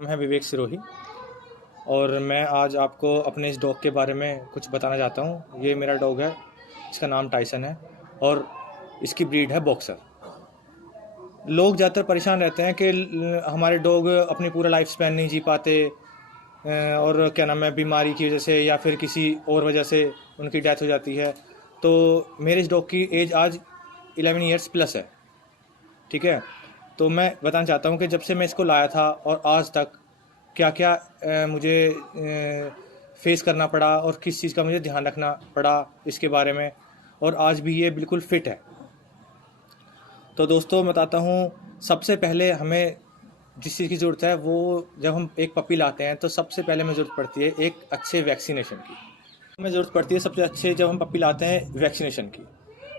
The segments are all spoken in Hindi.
मैं विवेक सिरोही और मैं आज आपको अपने इस डॉग के बारे में कुछ बताना चाहता हूँ। ये मेरा डॉग है, इसका नाम टाइसन है और इसकी ब्रीड है बॉक्सर। लोग ज़्यादातर परेशान रहते हैं कि हमारे डॉग अपनी पूरा लाइफ स्पैन नहीं जी पाते और क्या नाम है, बीमारी की वजह से या फिर किसी और वजह से उनकी डेथ हो जाती है। तो मेरे इस डॉग की एज आज 11 ईयर्स प्लस है। ठीक है, तो मैं बताना चाहता हूँ कि जब से मैं इसको लाया था और आज तक क्या क्या मुझे फेस करना पड़ा और किस चीज़ का मुझे ध्यान रखना पड़ा इसके बारे में, और आज भी ये बिल्कुल फिट है। तो दोस्तों मैं बताता हूँ, सबसे पहले हमें जिस चीज़ की ज़रूरत है वो, जब हम एक पपी लाते हैं तो सबसे पहले हमें ज़रूरत पड़ती है एक अच्छे वैक्सीनेशन की। हमें ज़रूरत पड़ती है सबसे अच्छे, जब हम पपी लाते हैं, वैक्सीनेशन की।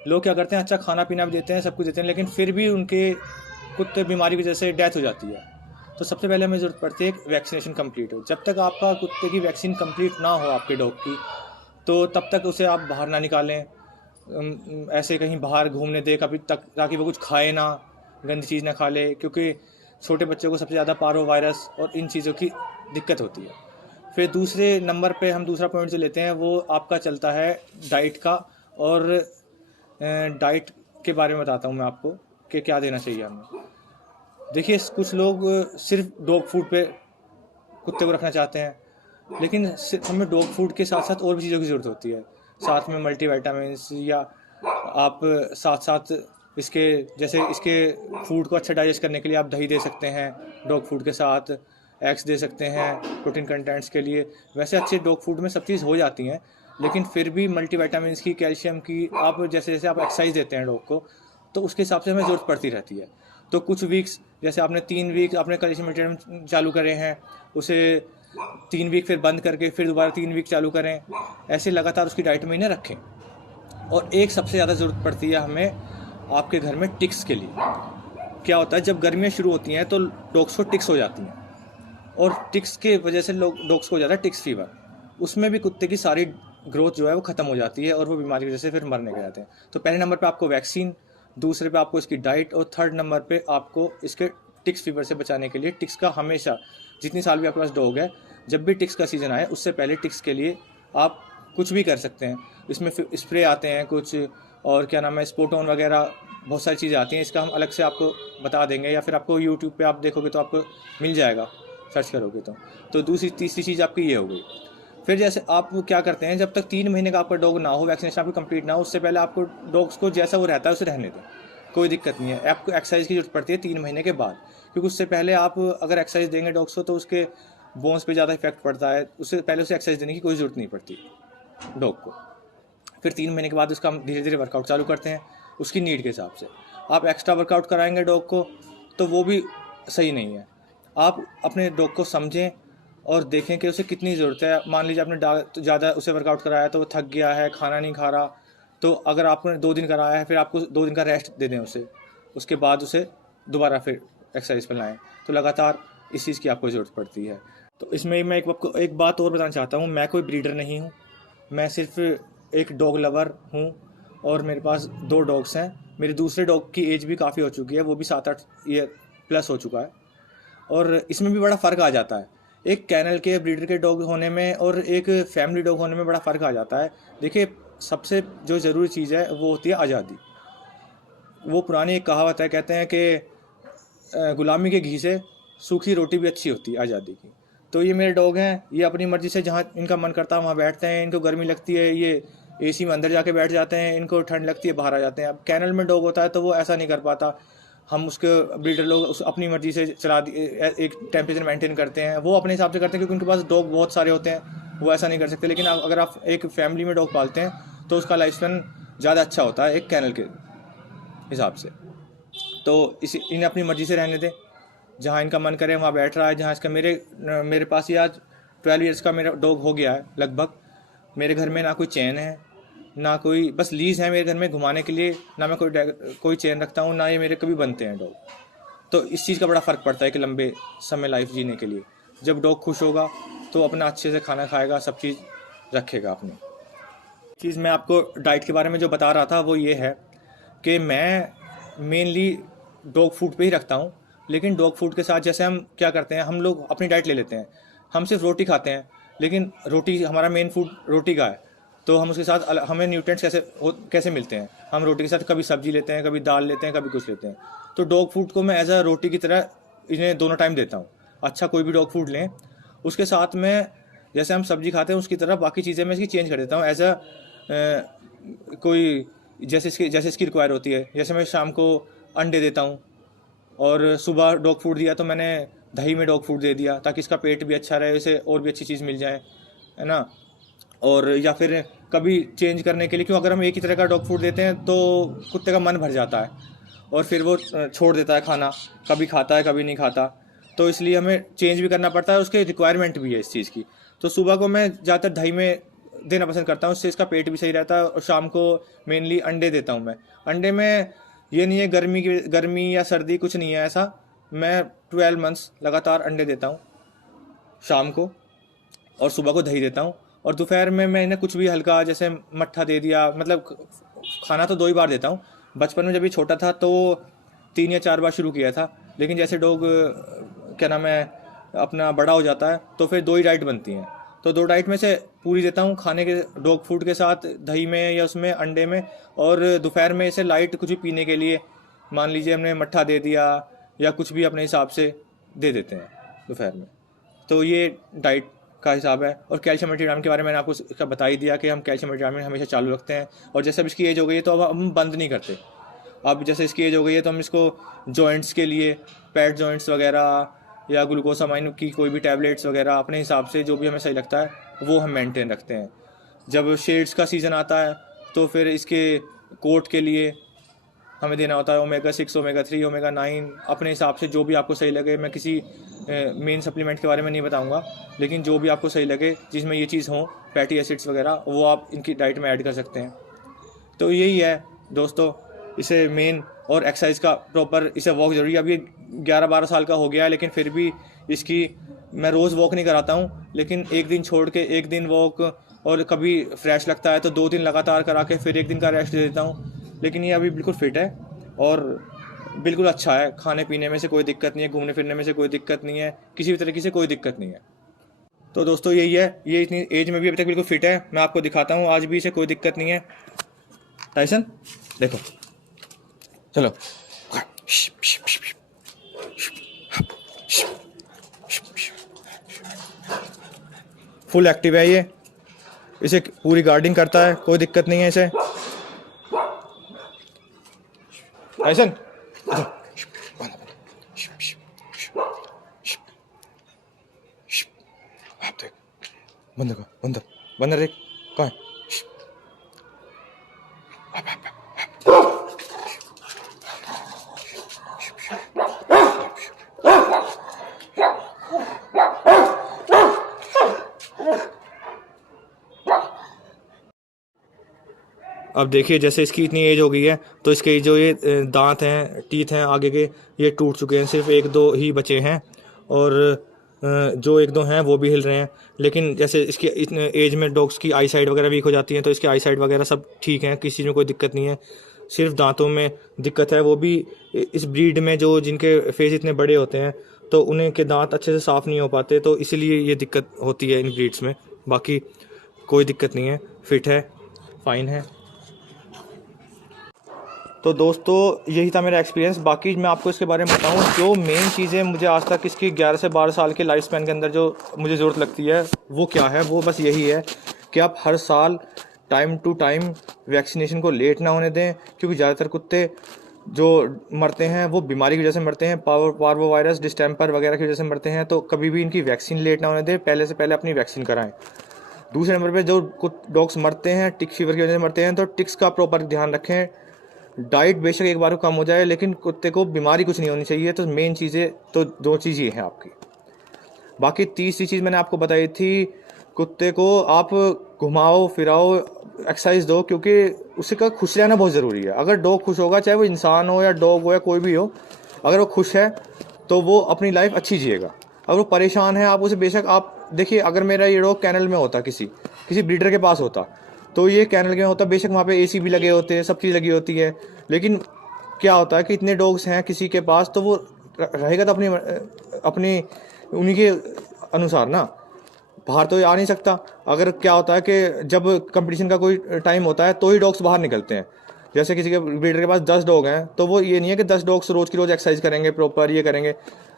लोग क्या करते हैं, अच्छा खाना पीना भी देते हैं, सब कुछ देते हैं, लेकिन फिर भी उनके कुत्ते बीमारी की वजह से डेथ हो जाती है। तो सबसे पहले हमें ज़रूरत पड़ती है एक वैक्सीनेशन कंप्लीट हो। जब तक आपका कुत्ते की वैक्सीन कंप्लीट ना हो आपके डॉग की, तो तब तक उसे आप बाहर ना निकालें। ऐसे कहीं बाहर घूमने दें कभी तक, ताकि वो कुछ खाए ना, गंदी चीज़ ना खा ले, क्योंकि छोटे बच्चों को सबसे ज़्यादा पारो वायरस और इन चीज़ों की दिक्कत होती है। फिर दूसरे नंबर पे हम दूसरा पॉइंट जो लेते हैं वो आपका चलता है डाइट का। और डाइट के बारे में बताता हूँ मैं आपको कि क्या देना चाहिए हमें। देखिए, कुछ लोग सिर्फ डॉग फूड पे कुत्ते को रखना चाहते हैं, लेकिन सिर्फ हमें डॉग फूड के साथ साथ और भी चीज़ों की ज़रूरत होती है। साथ में मल्टीविटामिन्स, या आप साथ साथ इसके, जैसे इसके फूड को अच्छा डाइजेस्ट करने के लिए आप दही दे सकते हैं डॉग फूड के साथ, एग्स दे सकते हैं प्रोटीन कंटेंट्स के लिए। वैसे अच्छे डॉग फूड में सब चीज़ हो जाती हैं, लेकिन फिर भी मल्टीविटामिन्स की, कैल्शियम की, आप जैसे जैसे आप एक्सरसाइज देते हैं डॉग को, तो उसके हिसाब से हमें ज़रूरत पड़ती रहती है। तो कुछ वीक्स, जैसे आपने 3 वीक आपने कैल्शियम मल्टीविटामिन चालू करे हैं, उसे 3 वीक फिर बंद करके फिर दोबारा 3 वीक चालू करें, ऐसे लगातार उसकी डाइट में इन्हें रखें। और एक सबसे ज़्यादा ज़रूरत पड़ती है हमें आपके घर में टिक्स के लिए। क्या होता है, जब गर्मियाँ शुरू होती हैं तो डॉग्स को टिक्स हो जाती हैं, और टिक्स की वजह से लोग डॉग्स को हो जाता है टिक्स फीवर। उसमें भी कुत्ते की सारी ग्रोथ जो है वो ख़त्म हो जाती है और वो बीमारी की वजह से फिर मरने के जाते हैं। तो पहले नंबर पे आपको वैक्सीन, दूसरे पे आपको इसकी डाइट, और थर्ड नंबर पे आपको इसके टिक्स फीवर से बचाने के लिए टिक्स का हमेशा, जितनी साल भी आपके पास डॉग है, जब भी टिक्स का सीज़न आए उससे पहले टिक्स के लिए आप कुछ भी कर सकते हैं। इसमें स्प्रे आते हैं कुछ, और क्या नाम है, स्पोटोन वगैरह, बहुत सारी चीज़ें आती हैं। इसका हम अलग से आपको बता देंगे, या फिर आपको यूट्यूब पे आप देखोगे तो आपको मिल जाएगा, सर्च करोगे तो दूसरी तीसरी चीज़ आपकी ये हो गई। फिर जैसे आप क्या करते हैं, जब तक 3 महीने का आपका डॉग ना हो, वैक्सीनेशन आपकी कंप्लीट ना हो, उससे पहले आपको डॉग्स को जैसा वो रहता है उसे रहने दें, कोई दिक्कत नहीं है। आपको एक्सरसाइज की जरूरत पड़ती है 3 महीने के बाद, क्योंकि उससे पहले आप अगर एक्सरसाइज देंगे डॉग्स को तो उसके बोन्स पे ज़्यादा इफेक्ट पड़ता है। उससे पहले उसे एक्सरसाइज देने की कोई ज़रूरत नहीं पड़ती डॉग को। फिर 3 महीने के बाद उसका हम धीरे धीरे वर्कआउट चालू करते हैं उसकी नीड के हिसाब से। आप एक्स्ट्रा वर्कआउट कराएंगे डॉग को तो वो भी सही नहीं है। आप अपने डॉग को समझें और देखें कि उसे कितनी ज़रूरत है। मान लीजिए आपने ज़्यादा उसे वर्कआउट कराया तो वो थक गया है, खाना नहीं खा रहा, तो अगर आपने 2 दिन कराया है, फिर आपको 2 दिन का रेस्ट दे दें उसे, उसके बाद उसे दोबारा फिर एक्सरसाइज पर लाएँ। तो लगातार इस चीज़ की आपको ज़रूरत पड़ती है। तो इसमें मैं आपको एक बात और बताना चाहता हूँ, मैं कोई ब्रीडर नहीं हूँ, मैं सिर्फ एक डॉग लवर हूँ, और मेरे पास 2 डॉग्स हैं। मेरे दूसरे डॉग की एज भी काफ़ी हो चुकी है, वो भी 7-8 ईयर प्लस हो चुका है। और इसमें भी बड़ा फ़र्क आ जाता है, एक कैनल के ब्रीडर के डॉग होने में और एक फैमिली डॉग होने में बड़ा फ़र्क आ जाता है। देखिए, सबसे जो ज़रूरी चीज़ है वो होती है आज़ादी। वो पुरानी एक कहावत है, कहते हैं कि गुलामी के घी से सूखी रोटी भी अच्छी होती है आज़ादी की। तो ये मेरे डॉग हैं, ये अपनी मर्ज़ी से जहाँ इनका मन करता है वहाँ बैठते हैं। इनको गर्मी लगती है, ये एसी में अंदर जाके बैठ जाते हैं, इनको ठंड लगती है बाहर आ जाते हैं। अब कैनल में डॉग होता है तो वो ऐसा नहीं कर पाता। हम उसके ब्रीडर लोग उस अपनी मर्ज़ी से चला एक टेम्परेचर मेंटेन करते हैं, वो अपने हिसाब से करते हैं, क्योंकि उनके पास डॉग बहुत सारे होते हैं, वो ऐसा नहीं कर सकते। लेकिन अगर आप एक फैमिली में डॉग पालते हैं तो उसका लाइफ स्पैन ज़्यादा अच्छा होता है एक कैनल के हिसाब से। तो इन्हें अपनी मर्ज़ी से रहने दें, जहाँ इनका मन करे वहाँ बैठ रहा है। जहाँ इसका मेरे पास ही आज 12 ईयर्स का मेरा डॉग हो गया है लगभग। मेरे घर में ना कोई चैन है, ना कोई, बस लीज़ है मेरे घर में घुमाने के लिए, ना मैं कोई चैन रखता हूँ, ना ये मेरे कभी बनते हैं डॉग। तो इस चीज़ का बड़ा फ़र्क पड़ता है कि लंबे समय लाइफ जीने के लिए, जब डॉग खुश होगा तो अपना अच्छे से खाना खाएगा, सब चीज़ रखेगा अपनी। चीज़ मैं आपको डाइट के बारे में जो बता रहा था वो ये है कि मैं मेनली डॉग फूड पे ही रखता हूँ। लेकिन डॉग फूड के साथ जैसे हम क्या करते हैं, हम लोग अपनी डाइट ले लेते हैं, हम सिर्फ रोटी खाते हैं, लेकिन रोटी हमारा मेन फूड रोटी का है, तो हम उसके साथ हमें न्यूट्रिएंट्स कैसे मिलते हैं, हम रोटी के साथ कभी सब्जी लेते हैं, कभी दाल लेते हैं, कभी कुछ लेते हैं। तो डॉग फूड को मैं एज अ रोटी की तरह इन्हें दोनों टाइम देता हूँ। अच्छा कोई भी डॉग फूड लें, उसके साथ में जैसे हम सब्जी खाते हैं उसकी तरह बाकी चीज़ें मैं इसकी चेंज कर देता हूँ एज अ कोई जैसे इसकी रिक्वायर होती है। जैसे मैं शाम को अंडे देता हूँ, और सुबह डॉग फूड दिया तो मैंने दही में डॉग फूड दे दिया, ताकि इसका पेट भी अच्छा रहे, इसे और भी अच्छी चीज़ मिल जाए, है ना। और या फिर कभी चेंज करने के लिए, क्यों अगर हम एक ही तरह का डॉग फूड देते हैं तो कुत्ते का मन भर जाता है और फिर वो छोड़ देता है खाना, कभी खाता है कभी नहीं खाता। तो इसलिए हमें चेंज भी करना पड़ता है, उसके रिक्वायरमेंट भी है इस चीज़ की। तो सुबह को मैं ज़्यादातर दही में देना पसंद करता हूँ, उससे इसका पेट भी सही रहता है। और शाम को मेनली अंडे देता हूँ मैं। अंडे में ये नहीं है गर्मी या सर्दी, कुछ नहीं है ऐसा। मैं 12 मंथ्स लगातार अंडे देता हूँ शाम को, और सुबह को दही देता हूँ। और दोपहर में मैं इन्हें कुछ भी हल्का, जैसे मट्ठा दे दिया, मतलब खाना तो 2 ही बार देता हूँ। बचपन में जब ये छोटा था तो 3 या 4 बार शुरू किया था, लेकिन जैसे डॉग क्या नाम है अपना बड़ा हो जाता है तो फिर 2 ही डाइट बनती हैं। तो 2 डाइट में से पूरी देता हूँ खाने के डॉग फूड के साथ, दही में या उसमें अंडे में। और दोपहर में इसे लाइट कुछ भी पीने के लिए, मान लीजिए हमने मट्ठा दे दिया या कुछ भी अपने हिसाब से दे देते हैं दोपहर में। तो ये डाइट का हिसाब है। और कैल्शियम मल्टीविटामिन के बारे में मैंने आपको इसका बता ही दिया कि हम कैल्शियम मल्टीविटामिन हमेशा चालू रखते हैं। और जैसे अब इसकी एज हो गई है तो अब हम बंद नहीं करते। अब जैसे इसकी एज हो गई है तो हम इसको जॉइंट्स के लिए पैड जॉइंट्स वगैरह या ग्लूकोसामाइन की कोई भी टैबलेट्स वगैरह अपने हिसाब से जो भी हमें सही लगता है वो हम मेंटेन रखते हैं। जब शेड्स का सीज़न आता है तो फिर इसके कोट के लिए हमें देना होता है ओमेगा 6, ओमेगा 3, ओमेगा 9, अपने हिसाब से जो भी आपको सही लगे। मैं किसी मेन सप्लीमेंट के बारे में नहीं बताऊंगा, लेकिन जो भी आपको सही लगे जिसमें ये चीज़ हो, फैटी एसिड्स वगैरह, वो आप इनकी डाइट में ऐड कर सकते हैं। तो यही है दोस्तों, इसे मेन और एक्सरसाइज का प्रॉपर इसे वॉक जरूरी है। अभी 11-12 साल का हो गया है, लेकिन फिर भी इसकी मैं रोज़ वॉक नहीं कराता हूँ, लेकिन एक दिन छोड़ के एक दिन वॉक, और कभी फ्रेश लगता है तो 2 दिन लगातार करा के फिर एक दिन का रेस्ट दे देता हूँ। लेकिन ये अभी बिल्कुल फिट है और बिल्कुल अच्छा है। खाने पीने में से कोई दिक्कत नहीं है, घूमने फिरने में से कोई दिक्कत नहीं है, किसी भी तरीके से कोई दिक्कत नहीं है। तो दोस्तों यही है, ये इतनी एज में भी अभी तक बिल्कुल फिट है। मैं आपको दिखाता हूँ, आज भी इसे कोई दिक्कत नहीं है। टाइसन देखो, चलो, फुल एक्टिव है ये, इसे पूरी गार्डिंग करता है, कोई दिक्कत नहीं है इसे। टाइसन बंदर को बंदर देख कहाँ है। अब देखिए जैसे इसकी इतनी एज हो गई है तो इसके जो ये दांत हैं, टीथ हैं आगे के, ये टूट चुके हैं, सिर्फ 1-2 ही बचे हैं। और जो 1-2 हैं वो भी हिल रहे हैं। लेकिन जैसे इसकी इतने एज में डॉग्स की आई साइड वगैरह वीक हो जाती है, तो इसकी आई साइड वगैरह सब ठीक है, किसी में कोई दिक्कत नहीं है। सिर्फ दांतों में दिक्कत है, वो भी इस ब्रीड में जो जिनके फेस इतने बड़े होते हैं तो उन्हें के दांत अच्छे से साफ़ नहीं हो पाते, तो इसीलिए ये दिक्कत होती है इन ब्रीड्स में। बाकी कोई दिक्कत नहीं है, फिट है, फाइन है। तो दोस्तों यही था मेरा एक्सपीरियंस। बाकी मैं आपको इसके बारे में बताऊं, जो मेन चीज़ें मुझे आज तक इसकी 11 से 12 साल के लाइफ स्पैन के अंदर जो मुझे ज़रूरत लगती है वो क्या है, वो बस यही है कि आप हर साल टाइम टू टाइम वैक्सीनेशन को लेट ना होने दें। क्योंकि ज़्यादातर कुत्ते जो मरते हैं वो बीमारी की वजह से मरते हैं, पार्वो वायरस, डिस्टेम्पर वगैरह की वजह से मरते हैं। तो कभी भी इनकी वैक्सीन लेट ना होने दें, पहले से पहले अपनी वैक्सीन कराएँ। दूसरे नंबर पे जो डॉग्स मरते हैं टिक फीवर की वजह से मरते हैं, तो टिक्स का प्रॉपर ध्यान रखें। डाइट बेशक एक बार को कम हो जाए, लेकिन कुत्ते को बीमारी कुछ नहीं होनी चाहिए। तो मेन चीज़ें तो 2 चीज़ ये हैं आपकी। बाकी तीसरी चीज़ मैंने आपको बताई थी, कुत्ते को आप घुमाओ फिराओ, एक्सरसाइज दो, क्योंकि उसका खुश रहना बहुत ज़रूरी है। अगर डॉग खुश होगा, चाहे वो इंसान हो या डॉग हो या कोई भी हो, अगर वो खुश है तो वो अपनी लाइफ अच्छी जिएगा। अगर वो परेशान है, आप उसे बेशक, आप देखिए अगर मेरा ये डॉग कैनल में होता, किसी ब्रीडर के पास होता, तो ये कैनल में होता, बेशक वहाँ पे एसी भी लगे होते हैं, सब चीज़ लगी होती है। लेकिन क्या होता है कि इतने डॉग्स हैं किसी के पास, तो वो रहेगा तो अपनी अपनी उन्हीं के अनुसार ना, बाहर तो ये आ नहीं सकता। अगर क्या होता है कि जब कंपटीशन का कोई टाइम होता है तो ही डॉग्स बाहर निकलते हैं। जैसे किसी के ब्रीडर के पास 10 डॉग हैं तो वो ये नहीं है कि 10 डॉग्स रोज़ की रोज़ एक्सरसाइज करेंगे प्रॉपर, ये करेंगे।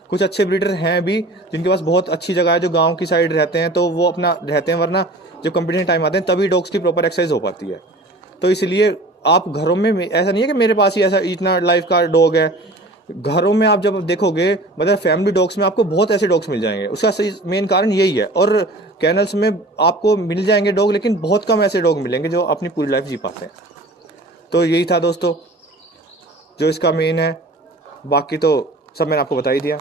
कुछ अच्छे ब्रीडर हैं भी जिनके पास बहुत अच्छी जगह है, जो गाँव की साइड रहते हैं, तो वो अपना रहते हैं, वरना जब कंपटीशन टाइम आते हैं तभी डॉग्स की प्रॉपर एक्सरसाइज हो पाती है। तो इसलिए आप घरों में, ऐसा नहीं है कि मेरे पास ही ऐसा इतना लाइफ का डॉग है, घरों में आप जब देखोगे मतलब फैमिली डॉग्स में आपको बहुत ऐसे डॉग्स मिल जाएंगे। उसका सही मेन कारण यही है। और कैनल्स में आपको मिल जाएंगे डॉग, लेकिन बहुत कम ऐसे डॉग मिलेंगे जो अपनी पूरी लाइफ जी पाते हैं। तो यही था दोस्तों जो इसका मेन है, बाकी तो सब मैंने आपको बता ही दिया।